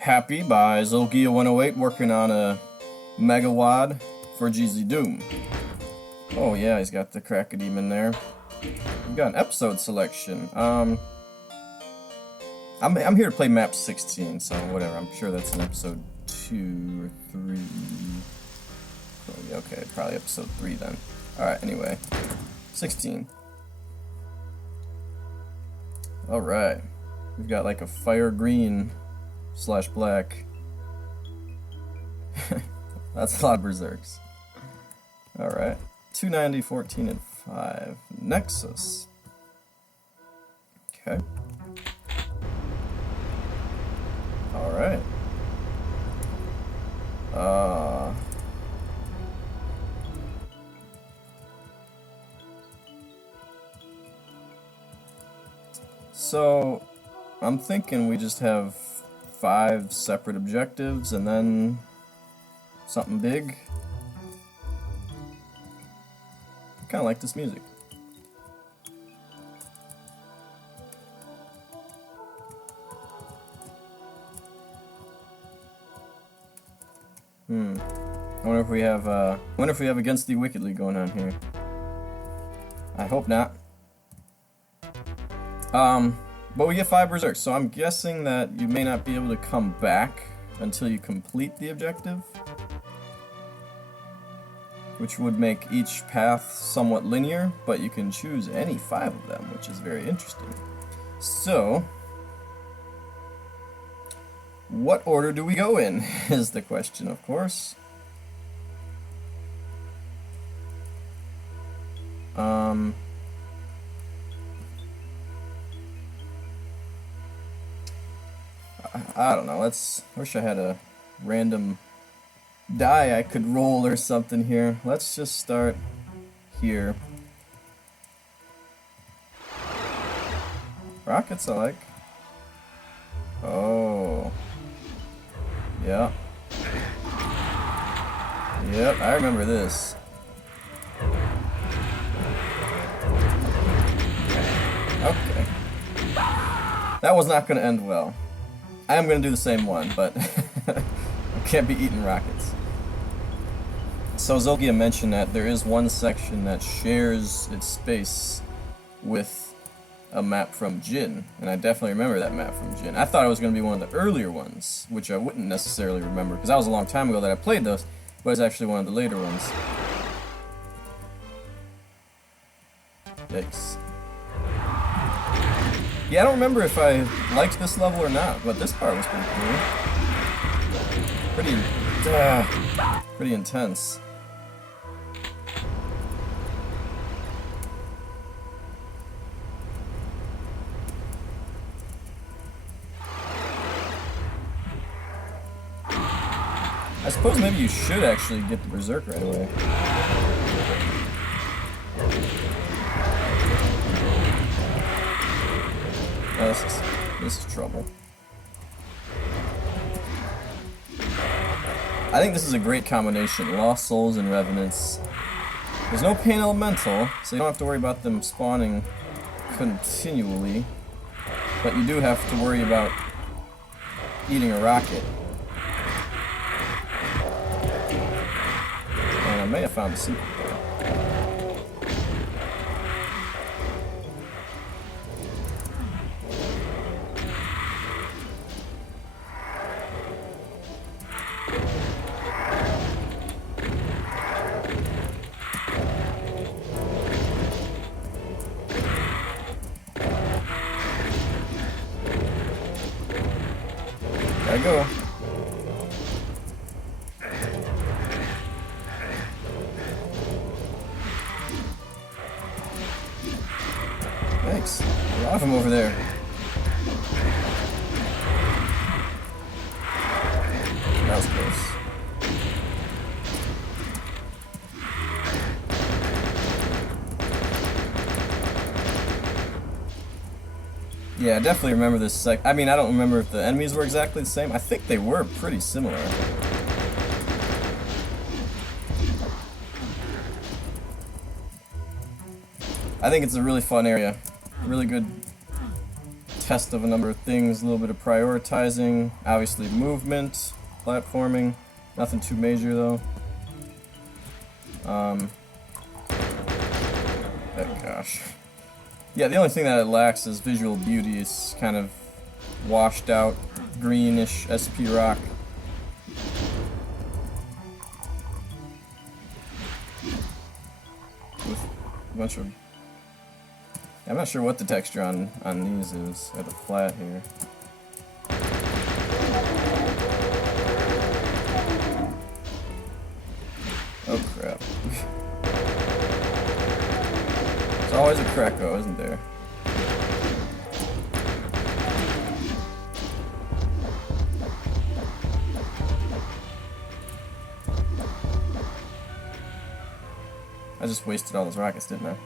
Happy by Zolgia108 working on a Mega Wad for GZ Doom. Oh yeah, he's got the Crackademon there. We've got an episode selection. I'm here to play map 16, so whatever. I'm sure that's in episode 2 or 3. Okay, probably episode 3 then. Alright, anyway. 16. Alright. We've got like a fire green / black. That's a lot of berserks. Alright. 290, 14, and 5. Nexus. Okay. Alright. So, I'm thinking we just have 5 separate objectives and then something big. I kinda like this music. I wonder if we have Against the Wickedly going on here. I hope not. But we get 5 berserks, so I'm guessing that you may not be able to come back until you complete the objective, which would make each path somewhat linear, but you can choose any 5 of them, which is very interesting. So, what order do we go in, is the question, of course. I don't know, wish I had a random die I could roll or something here. Let's just start here. Rockets I like. Oh. Yeah. Yep, I remember this. Okay. That was not going to end well. I am going to do the same one, but I can't be eating rockets. So Zolgia mentioned that there is one section that shares its space with a map from Jin, and I definitely remember that map from Jin. I thought it was going to be one of the earlier ones, which I wouldn't necessarily remember, because that was a long time ago that I played those, but it's actually one of the later ones. Yikes. Yeah, I don't remember if I liked this level or not, but this part was pretty cool. Pretty intense. I suppose maybe you should actually get the berserk right away. Oh, this is trouble. I think this is a great combination. Lost Souls and Revenants. There's no Pain Elemental, so you don't have to worry about them spawning continually. But you do have to worry about eating a rocket. And I may have found a secret there. There I go. Thanks. A lot of them over there. That was close. Yeah, I definitely remember this I mean, I don't remember if the enemies were exactly the same. I think they were pretty similar. I think it's a really fun area. Really good test of a number of things, a little bit of prioritizing, obviously movement, platforming, nothing too major though. Oh gosh. Yeah, the only thing that it lacks is visual beauty. It's kind of washed out, greenish SP rock. With a bunch of... I'm not sure what the texture on these is at the flat here. Oh crap. There's always a Krakow, isn't there? I just wasted all those rockets, didn't I?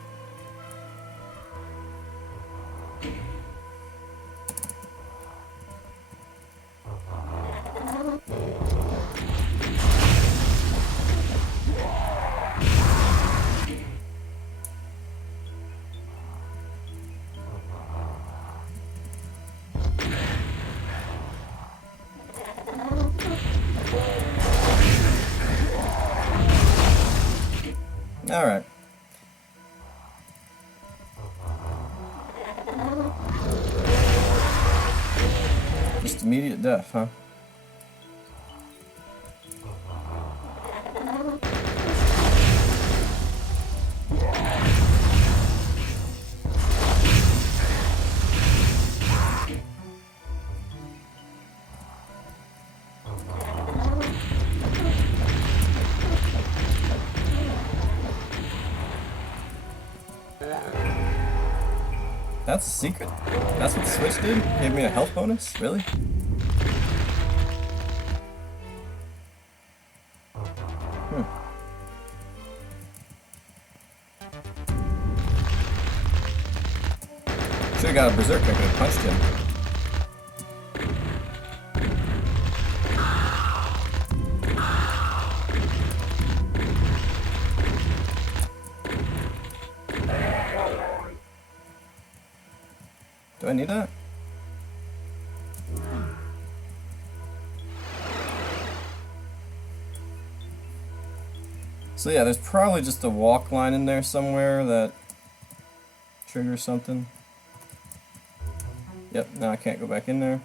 Alright. Just immediate death, huh? That's a secret? That's what the switch did? Gave me a health bonus? Really? Should've got a berserk, I could've punched him. Do I need that? So yeah, there's probably just a walk line in there somewhere that triggers something. Yep, now I can't go back in there,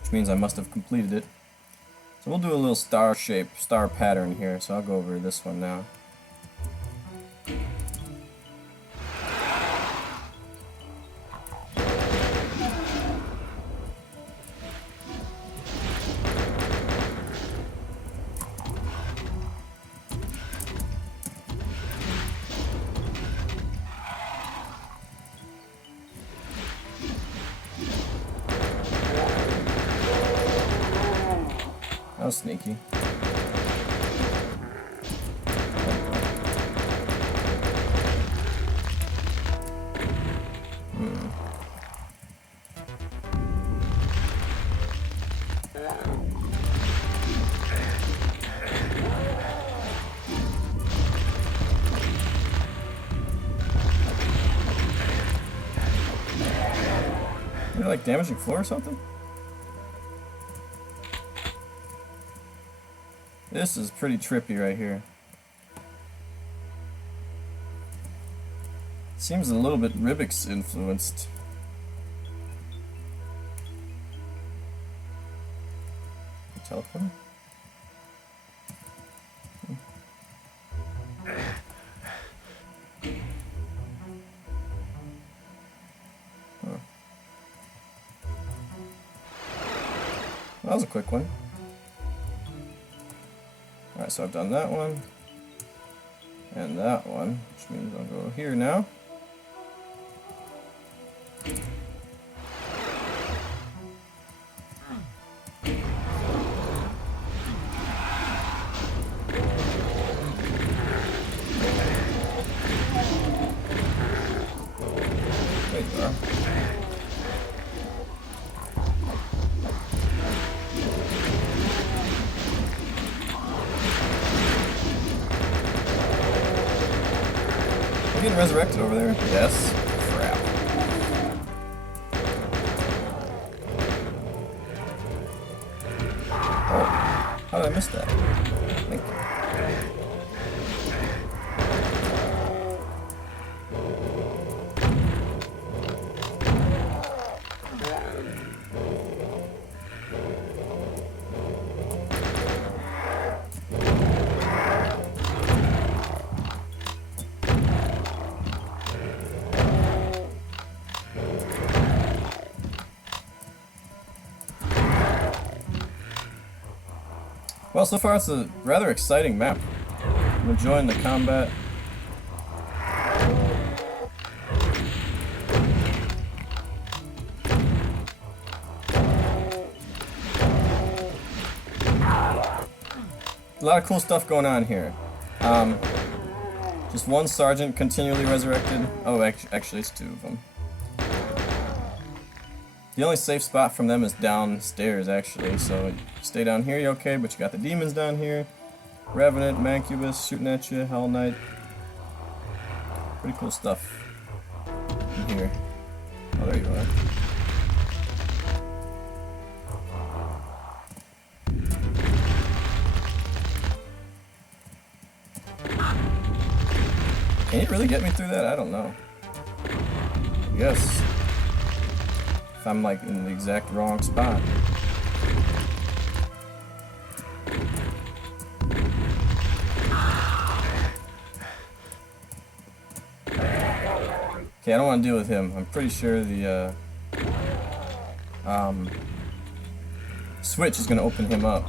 which means I must have completed it. So we'll do a little star shape, star pattern here, so I'll go over this one now. That was sneaky. You're like damaging floor or something? This is pretty trippy right here. Seems a little bit Ribik's influenced. Teleporter? Huh. That was a quick one. Alright, so I've done that one, and that one, which means I'll go here now. There you are. Am I getting resurrected over there? Yes. Crap. How did I miss that? Thank you. Well, so far it's a rather exciting map. I'm enjoying the combat. A lot of cool stuff going on here. Just one sergeant continually resurrected. Oh, actually it's two of them. The only safe spot from them is downstairs, actually, so you stay down here, you're okay, but you got the demons down here. Revenant, Mancubus shooting at you, Hell Knight. Pretty cool stuff in here. Oh, there you are. Can you really get me through that? I don't know. Yes. If I'm like in the exact wrong spot. Okay, I don't want to deal with him. I'm pretty sure the switch is going to open him up.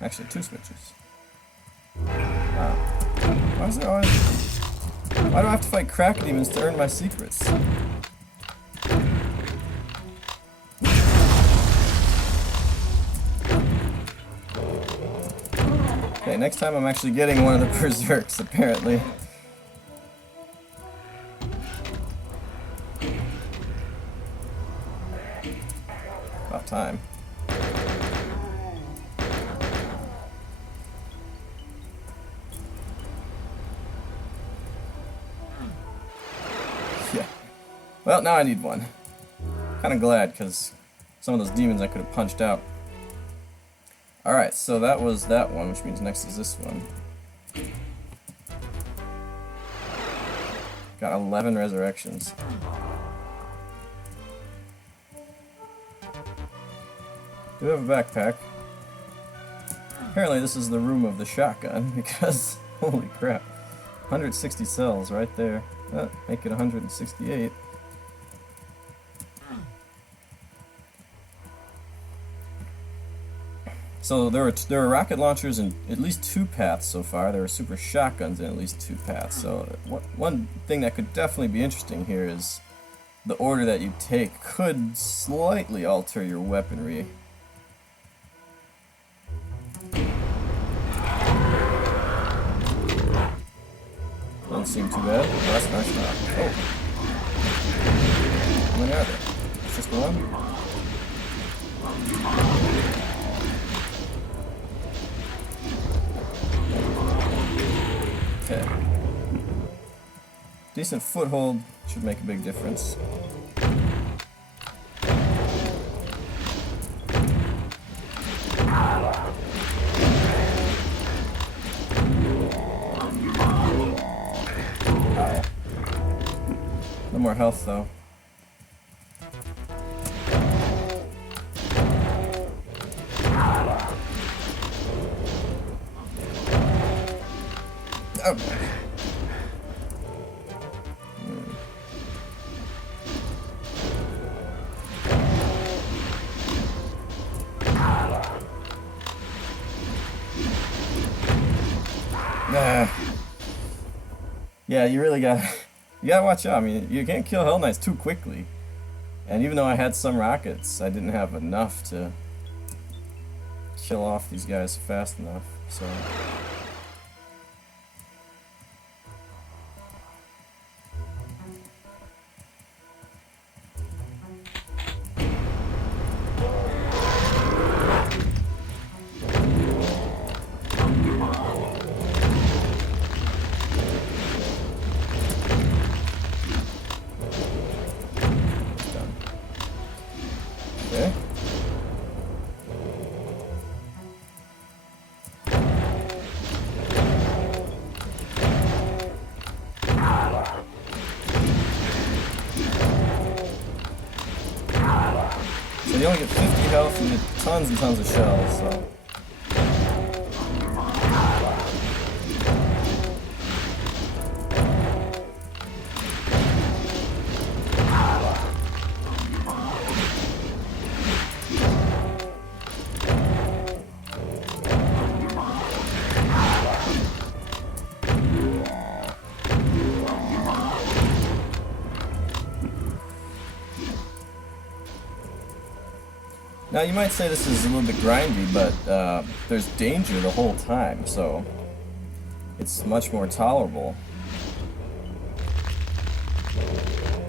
Actually, two switches. Wow. Why is there always... Why do I have to fight crack demons to earn my secrets? Okay, next time I'm actually getting one of the berserks, apparently. About time. Well, now I need one. Kind of glad, because some of those demons I could have punched out. Alright, so that was that one, which means next is this one. Got 11 resurrections. Do have a backpack. Apparently this is the room of the shotgun, because, holy crap. 160 cells right there. Make it 168. So there were rocket launchers in at least 2 paths so far. There were super shotguns in at least 2 paths. So one thing that could definitely be interesting here is the order that you take could slightly alter your weaponry. Doesn't seem too bad. Oh, that's a nice shot. Oh. How many are there? It's just one? Okay. Decent foothold should make a big difference. No more health though. Oh. Yeah, you really gotta watch out. I mean, you can't kill Hell Knights too quickly. And even though I had some rockets, I didn't have enough to kill off these guys fast enough. So. you only get 50 health, you get tons and tons of shells, so. Now you might say this is a little bit grindy, but there's danger the whole time, so it's much more tolerable.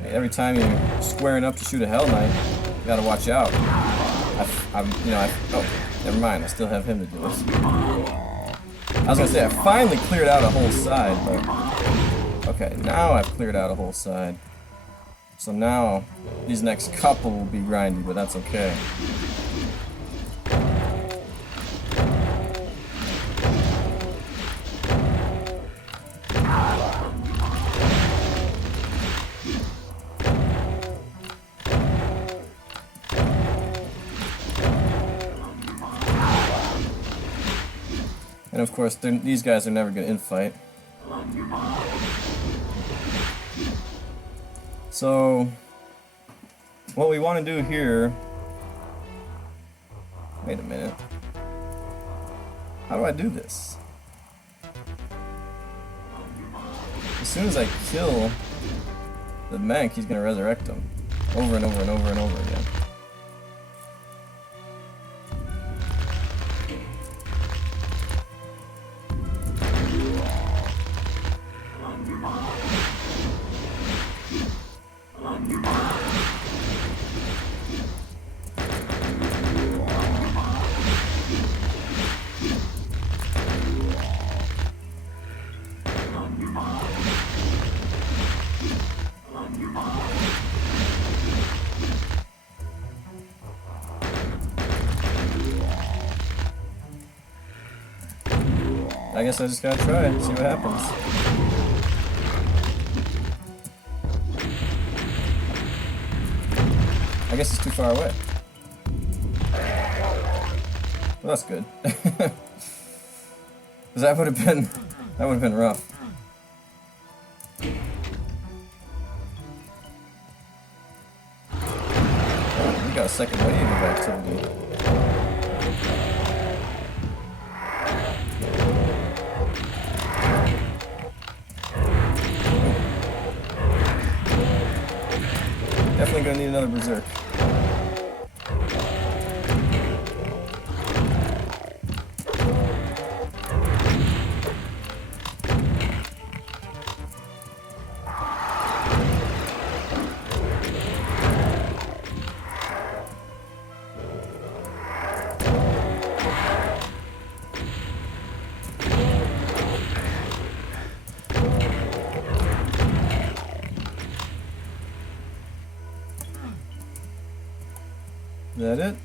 Every time you're squaring up to shoot a Hell Knight, you gotta watch out. Oh, never mind, I still have him to do this. I was gonna say, I finally cleared out a whole side, but okay, now I've cleared out a whole side. So now, these next couple will be grindy, but that's okay. And of course, these guys are never going to infight. So, what we want to do here... Wait a minute. How do I do this? As soon as I kill the Mank, he's going to resurrect him. Over and over and over and over again. I guess I just gotta try it, see what happens. I guess it's too far away. Well, that's good. Because that would have been rough. Oh, we got a second wave of activity. Definitely gonna need another berserk. Is that it?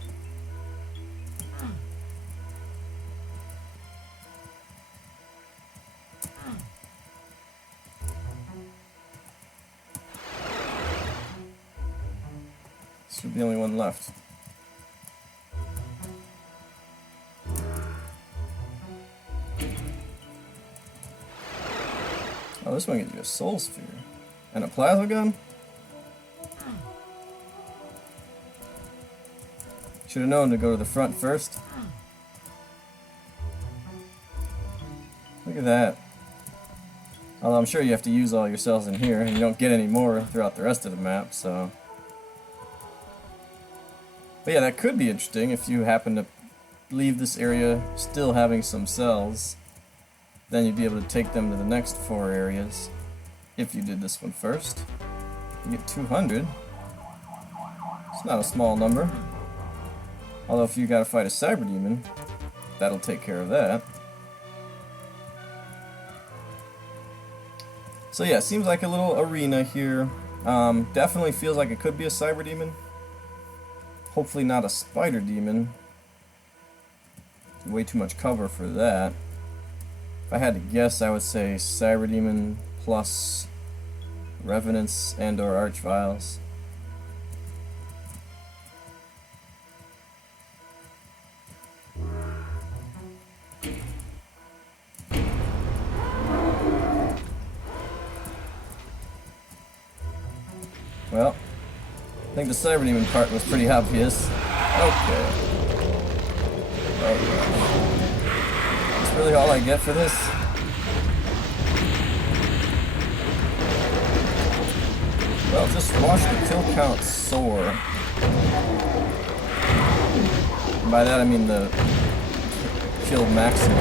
This should be the only one left. Oh, this one gives you a soul sphere. And a plasma gun? Should have known to go to the front first. Look at that. Although I'm sure you have to use all your cells in here, and you don't get any more throughout the rest of the map, so... But yeah, that could be interesting if you happen to leave this area still having some cells. Then you'd be able to take them to the next 4 areas. If you did this one first. You get 200. It's not a small number. Although if you gotta fight a cyber demon, that'll take care of that. So yeah, seems like a little arena here. Definitely feels like it could be a cyber demon. Hopefully not a spider demon. Way too much cover for that. If I had to guess, I would say cyber demon plus revenants and or archviles. Well, I think the Cyberdemon part was pretty obvious. Okay. Oh gosh. That's really all I get for this? Well, just watch the kill count soar. And by that I mean the kill maximum.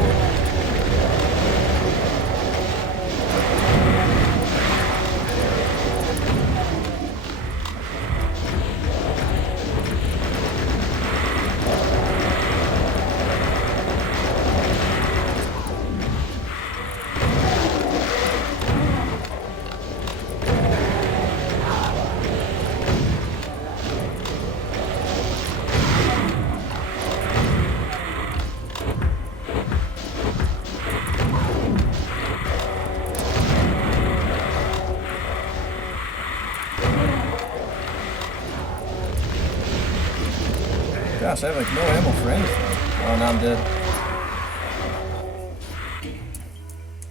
Gosh, I have like no ammo for anything. Oh, now I'm dead.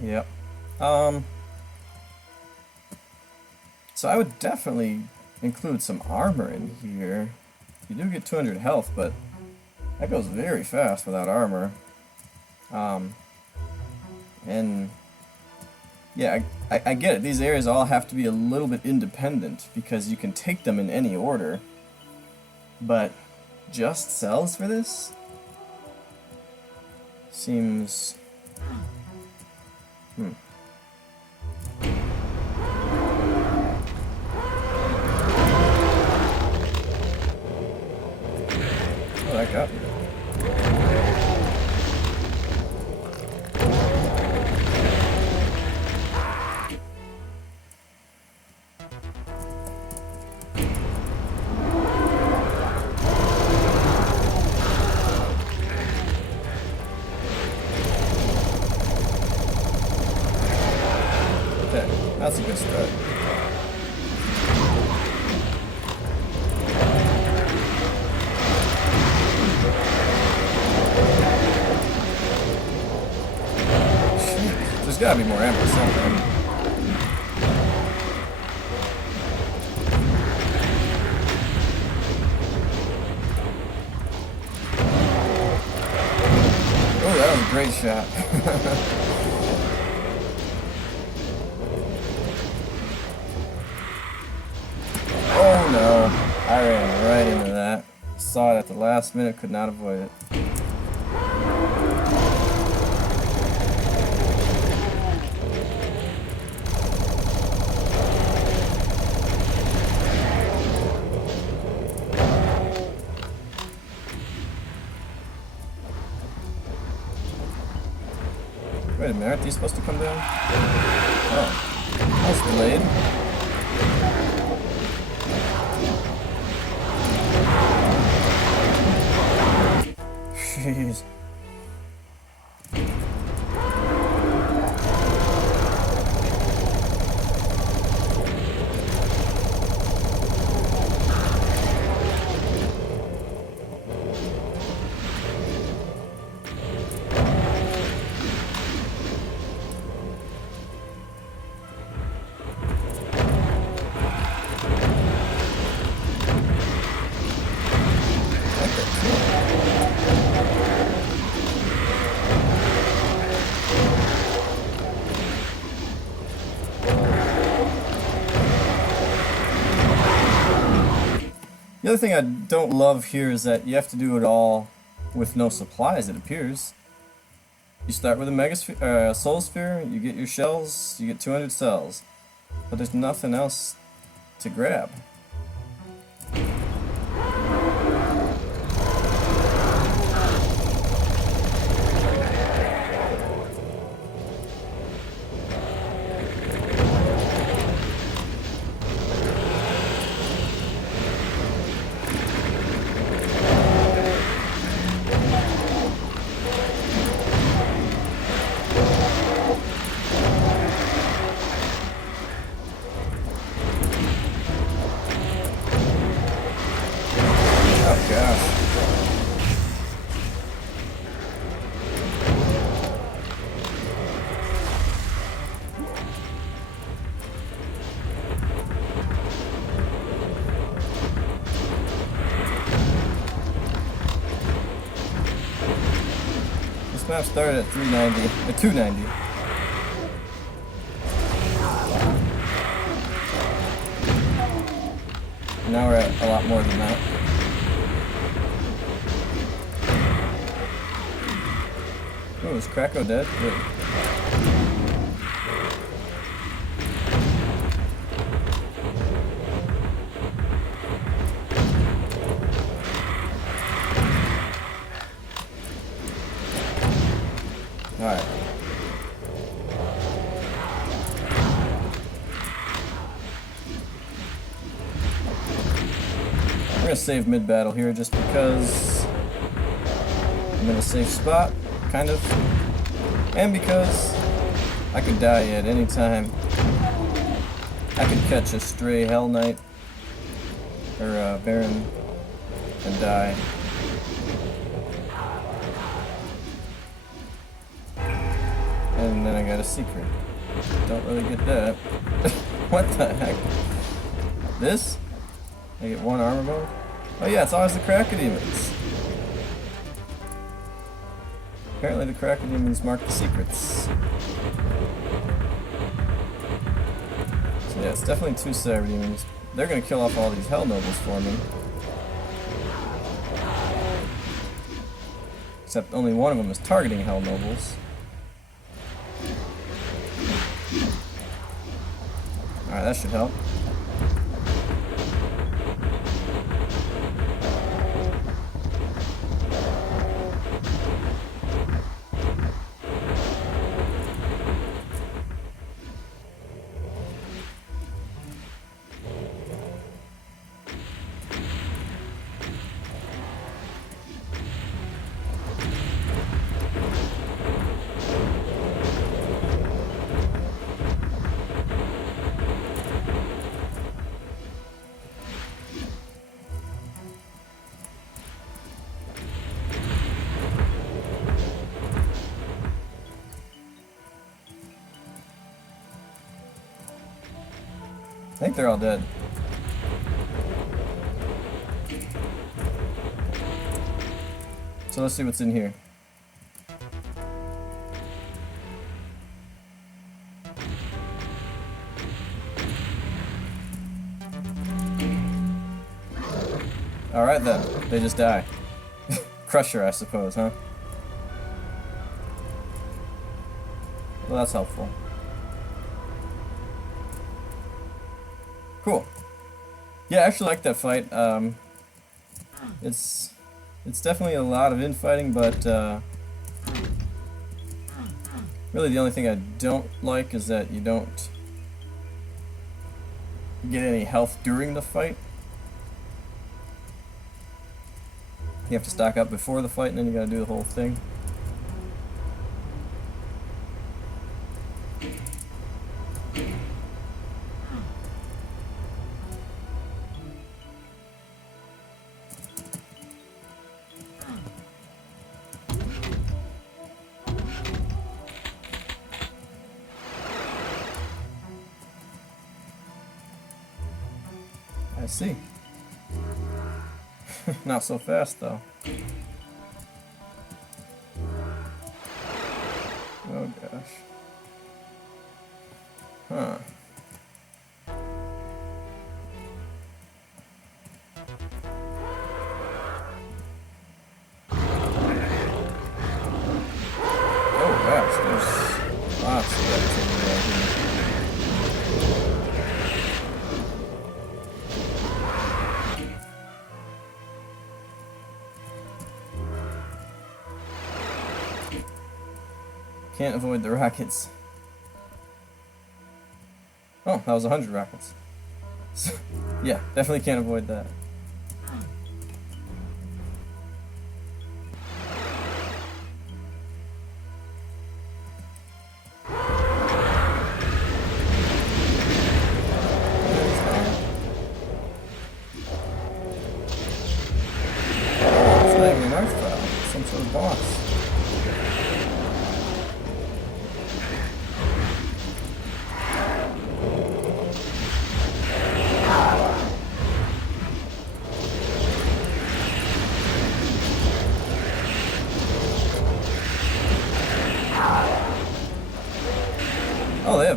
Yep. So I would definitely include some armor in here. You do get 200 health, but that goes very fast without armor. And yeah, I get it. These areas all have to be a little bit independent because you can take them in any order. But just cells for this? Seems... Oh, that got me. That's a good start. There's gotta be more ammo somewhere. Oh, that was a great shot. Oh no, I ran right into that. Saw it at the last minute, could not avoid it. Wait a minute, aren't these supposed to come down? Oh, that's delayed. Jeez. The other thing I don't love here is that you have to do it all with no supplies, it appears. You start with a soul sphere, you get your shells, you get 200 cells. But there's nothing else to grab. map started at 390, at 290. Now we're at a lot more than that. Oh, is Kracko dead? Good. Alright. I'm gonna save mid-battle here just because I'm in a safe spot, kind of. And because I could die at any time. I could catch a stray Hell Knight or a Baron and die. And then I got a secret. Don't really get that. What the heck? This? I get one armor mode? Oh yeah, it's always the Cracodemons. Apparently the Cracodemons mark the secrets. So yeah, it's definitely two Cyberdemons. They're gonna kill off all these Hell Nobles for me. Except only one of them is targeting Hell Nobles. Alright, that should help. I think they're all dead. So let's see what's in here. Alright then, they just die. Crusher, I suppose, huh? Well, that's helpful. Cool. Yeah, I actually like that fight. It's definitely a lot of infighting, but really the only thing I don't like is that you don't get any health during the fight. You have to stock up before the fight, and then you gotta do the whole thing. I see. Not so fast, though. Oh gosh. Huh. Oh gosh, there's lots of activity out here. Can't avoid the rockets. Oh, that was 100 rockets. Yeah, definitely can't avoid that. It's not even an arch trial, it's some sort of boss.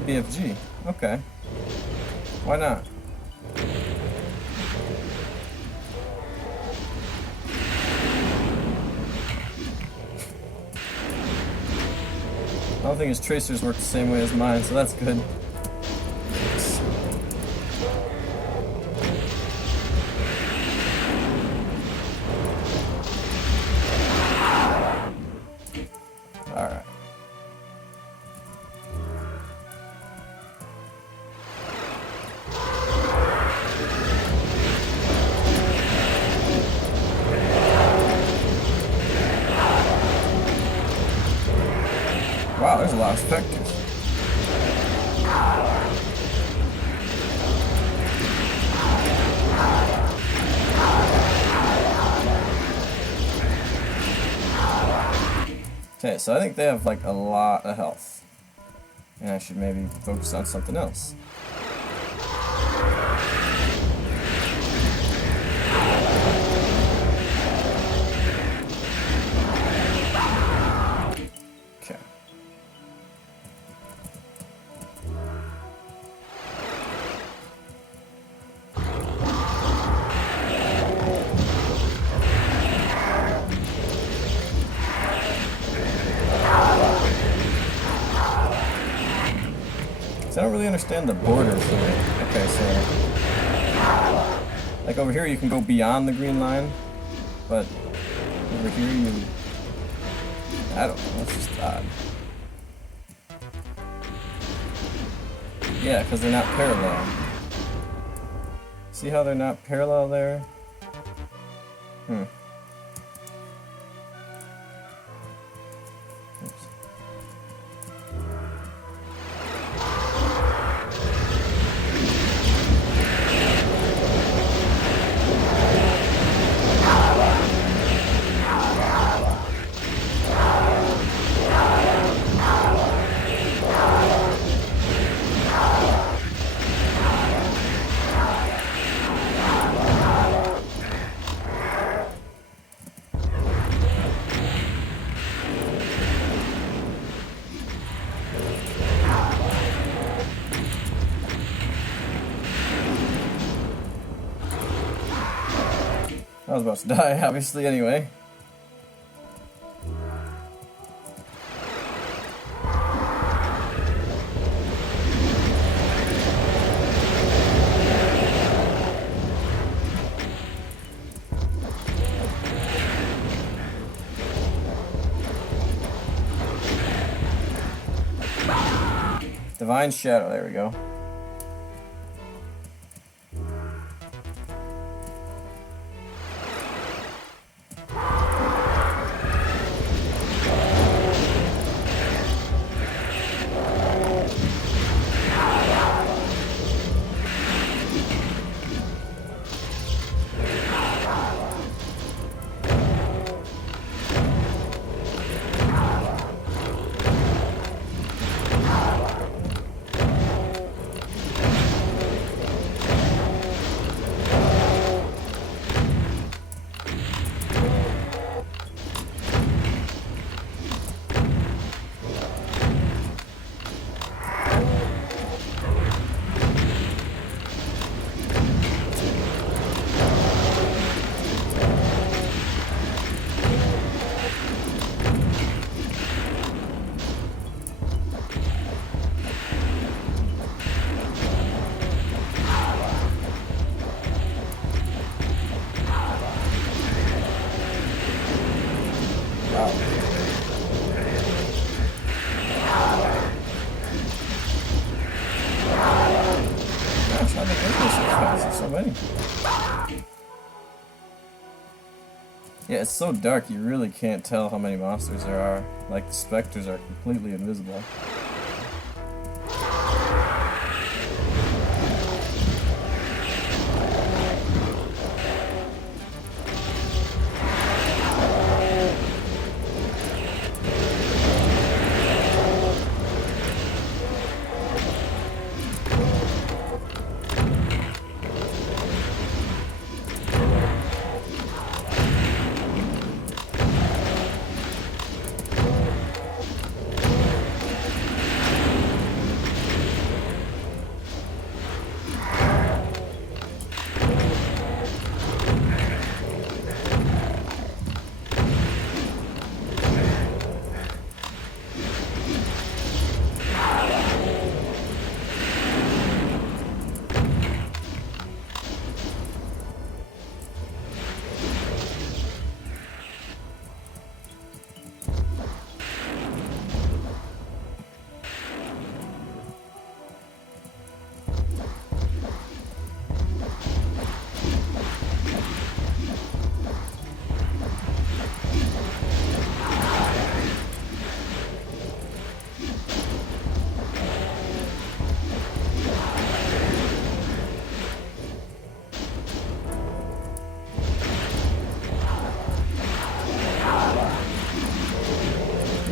BFG. Okay. Why not? I don't think his tracers work the same way as mine, so that's good. Alright. Wow, there's a lot of specters. Okay, so I think they have like a lot of health. And I should maybe focus on something else. Okay. I don't really understand the borders here. Okay, so like over here you can go beyond the green line, but over here you, I don't know, that's just odd. Yeah, because they're not parallel. See how they're not parallel there? Oops. I was about to die, obviously, anyway. Divine Shadow, there we go. Yeah, it's so dark you really can't tell how many monsters there are. Like, the specters are completely invisible.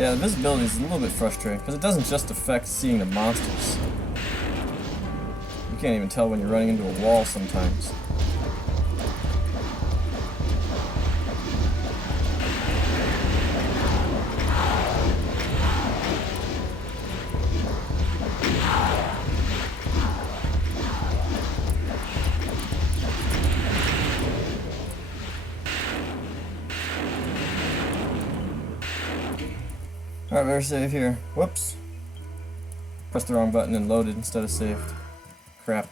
Yeah, the visibility is a little bit frustrating, because it doesn't just affect seeing the monsters. You can't even tell when you're running into a wall sometimes. Alright, better save here. Whoops. Pressed the wrong button and loaded instead of saved. Crap.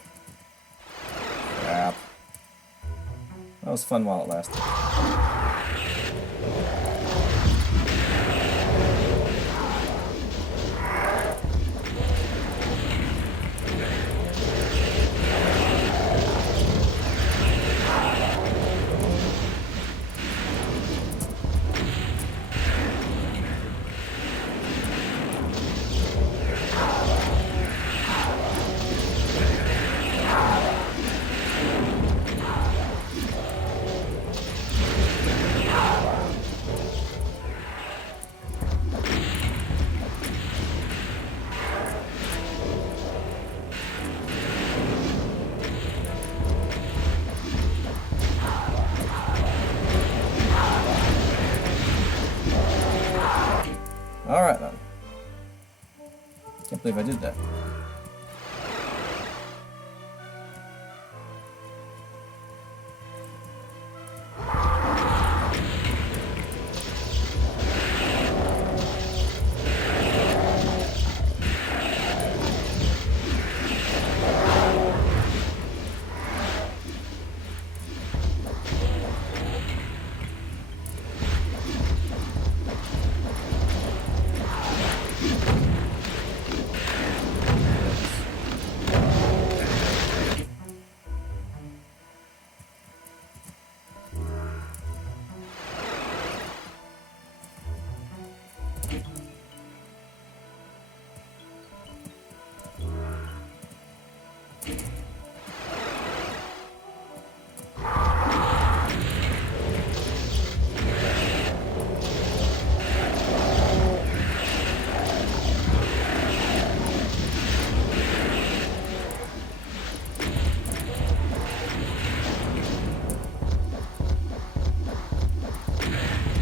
Crap. That was fun while it lasted. Alright then. Can't believe I did that.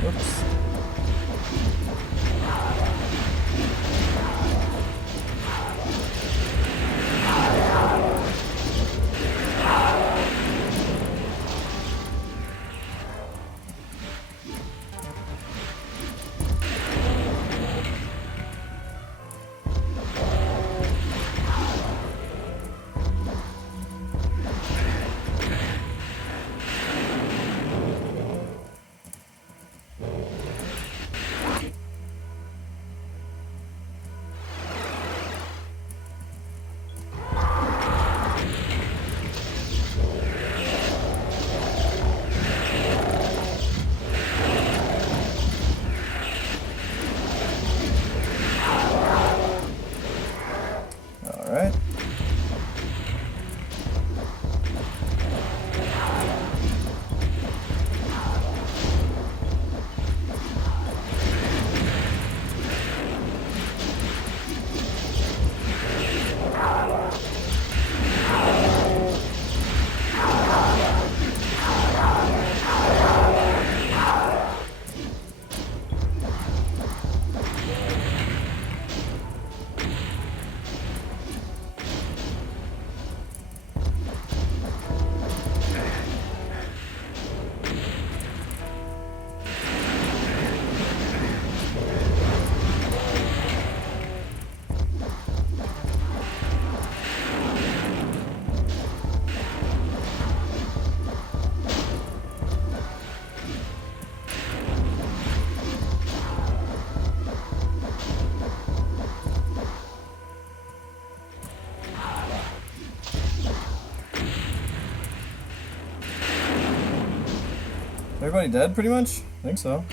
Whoops. Alright. Everybody dead, pretty much? I think so.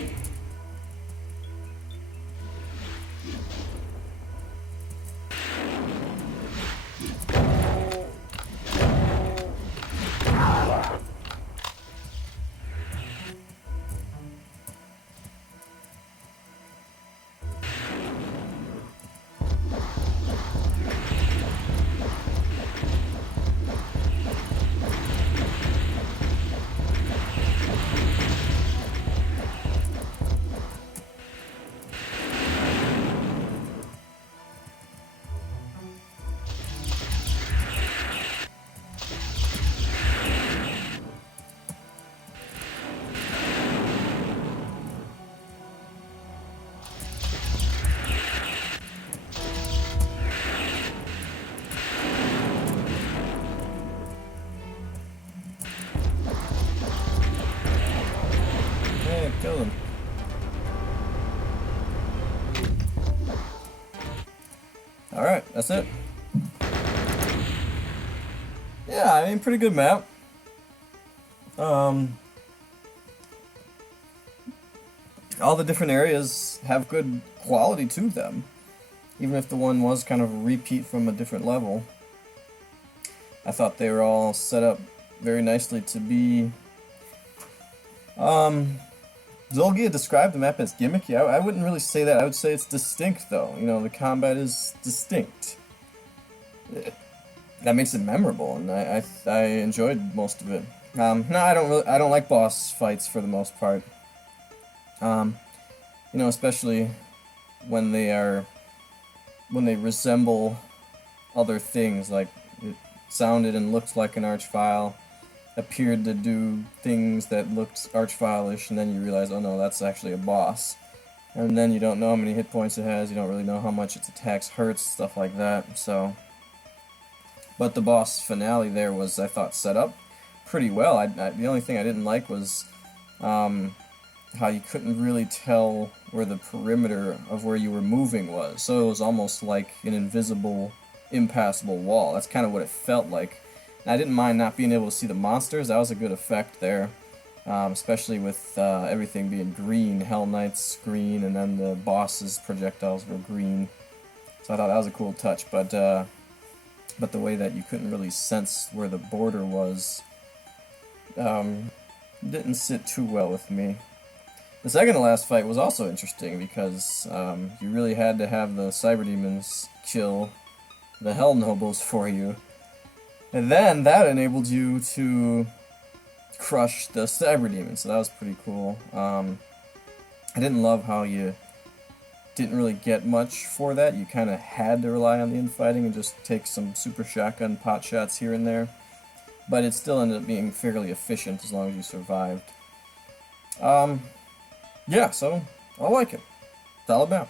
Kill them. Alright, that's it. Yeah, I mean, pretty good map. All the different areas have good quality to them. Even if the one was kind of a repeat from a different level. I thought they were all set up very nicely to be... Zolgia described the map as gimmicky. I wouldn't really say that. I would say it's distinct, though. You know, the combat is distinct. That makes it memorable, and I enjoyed most of it. No, I don't like boss fights for the most part. You know, especially when they resemble other things, like it sounded and looked like an archvile, appeared to do things that looked archvile-ish, and then you realize, oh no, that's actually a boss. And then you don't know how many hit points it has, you don't really know how much its attacks hurts, stuff like that, so... But the boss finale there was, I thought, set up pretty well. The only thing I didn't like was how you couldn't really tell where the perimeter of where you were moving was. So it was almost like an invisible, impassable wall. That's kind of what it felt like. And I didn't mind not being able to see the monsters. That was a good effect there, especially with everything being green. Hell Knight's green, and then the boss's projectiles were green. So I thought that was a cool touch, but the way that you couldn't really sense where the border was didn't sit too well with me. The second to last fight was also interesting because you really had to have the Cyber Demons kill the Hell Nobles for you. And then that enabled you to crush the Cyber Demons, so that was pretty cool. I didn't love how you didn't really get much for that. You kind of had to rely on the infighting and just take some super shotgun pot shots here and there. But it still ended up being fairly efficient as long as you survived. Yeah, so I like it. It's all about.